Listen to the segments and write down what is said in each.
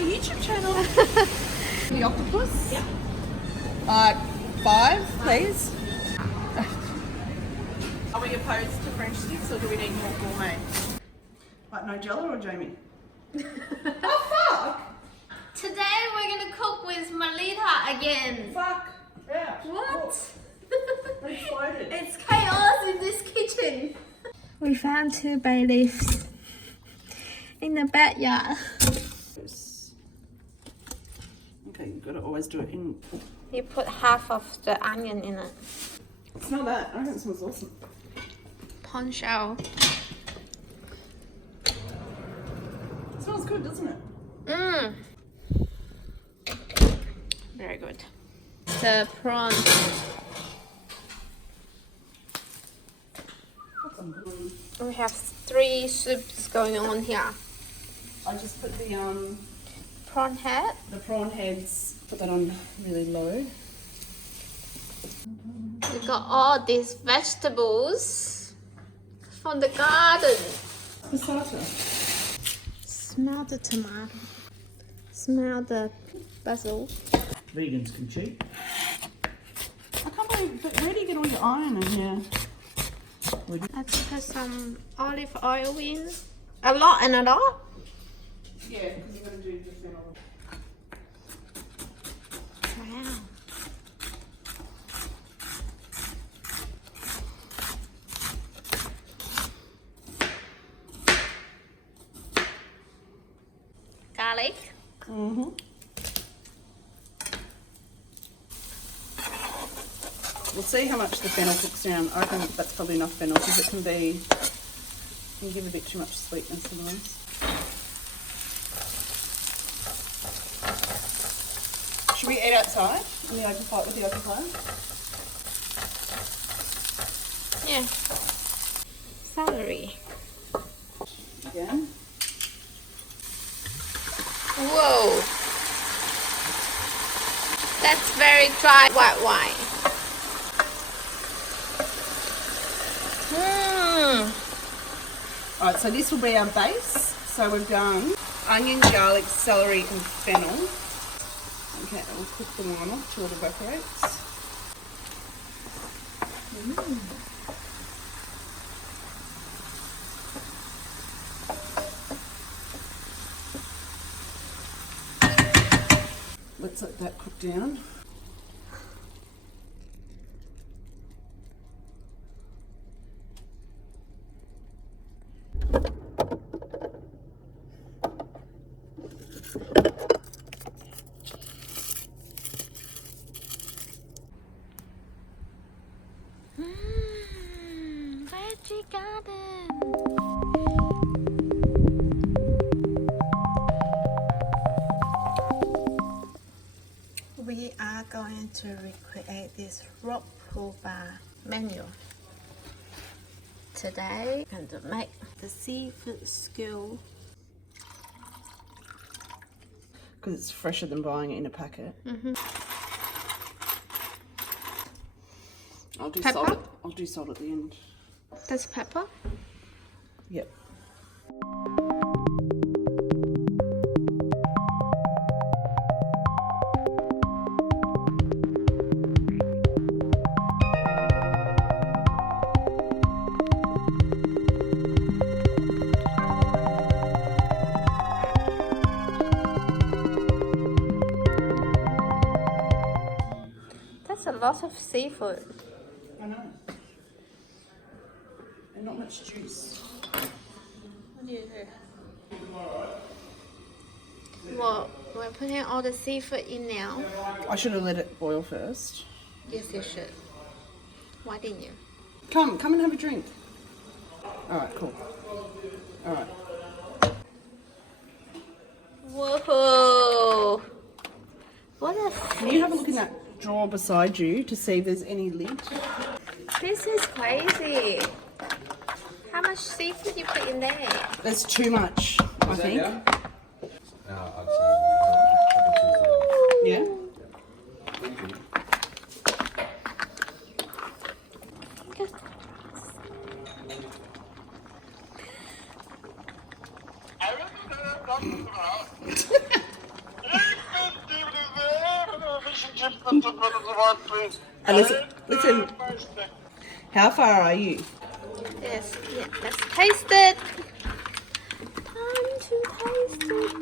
my YouTube channel. The octopus? Yeah. 5, please. Are we opposed to French sticks or do we need more gourmet? Like Nigella or Jamie? Oh fuck! Today we're gonna cook with Melitta again. Fuck! Yeah. What? They exploded. It's chaos in this kitchen. We found 2 bay leaves in the backyard. Okay, you've got to always do it in. You put half of the onion in it. Smell that. I think it smells awesome. Poncho. It smells good, doesn't it? Mmm. Very good. The prawn. We have 3 soups going on here. I just put the Prawn head. prawn heads. Put that on really low. We got all these vegetables from the garden. Passata. Smell the tomato. Smell the basil. Vegans can cheat. I can't believe, but where do you get all your iron in here? I put some olive oil in. A lot and a lot. Yeah, because you're going to do the fennel. Wow. Garlic. Mm-hmm. We'll see how much the fennel cooks down. I reckon that's probably enough fennel because it can give a bit too much sweetness sometimes. Should we eat outside in the open fire with the open fire? Yeah. Celery. Again. Whoa. That's very dry white wine. Alright, so this will be our base. So we've done onion, garlic, celery and fennel. Okay, we'll cook the wine off till it evaporates. Let's let that cook down. Veggie garden. We are going to recreate this rock pool bar menu. Today, I'm going to make the seafood stew. Because it's fresher than buying it in a packet. I'll do Pepper? salt. I'll do salt at the end. That's pepper. Yep. That's a lot of seafood. I know. And not much juice. What do you do? Well, we're putting all the seafood in now. I should have let it boil first. Yes, you should. Why didn't you? Come and have a drink. Alright, cool. Alright. Whoa! What a Can you have a look in that drawer beside you to see if there's any lid? This is crazy. How much seafood you put in there? There's too much, I think. I'd say Yeah? And listen, how far are you? Yes, yeah, let's taste it. Time to taste it.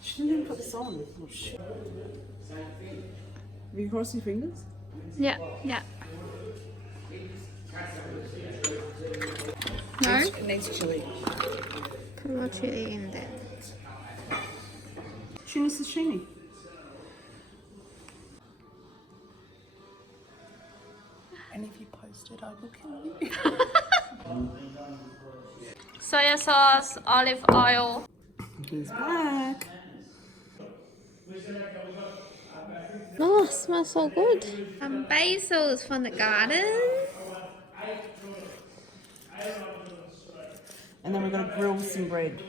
She didn't even put this on. Oh, shit. Have you crossed your fingers? Yeah, yeah. No? It needs chili. Put more chili in there. Tuna sashimi. And if you post it, I will kill you. Soya sauce, olive oil. He's back. Oh, smells so good. Some basils from the garden. And then we're going to grill some bread.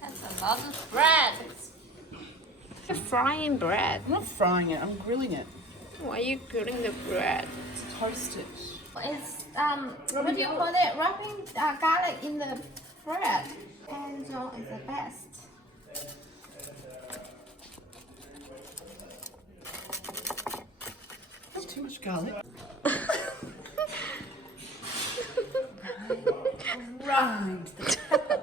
That's a lot of bread. You're frying bread. I'm not frying it, I'm grilling it. Why are you grilling the bread? It's toasted. It's what do you call it? Wrapping garlic in the bread. And so is the best. That's too much garlic. Grind the pepper.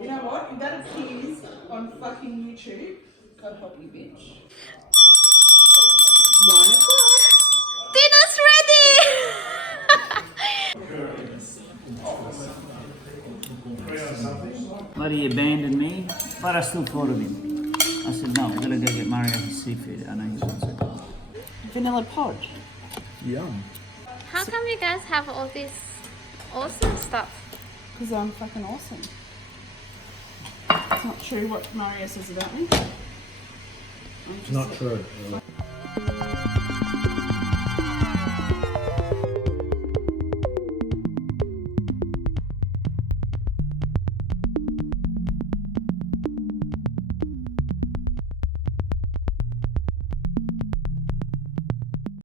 You know what? If that appears on fucking YouTube, God help you, bitch. 1 o'clock. Dinner's ready! Bloody abandoned me, but I still thought of him. I said, no, we've got to go get Mario for seafood. I know he wants it. Vanilla pod. Yum. How come you guys have all this awesome stuff? Because I'm fucking awesome. It's not true what Mario says about me. It's not true.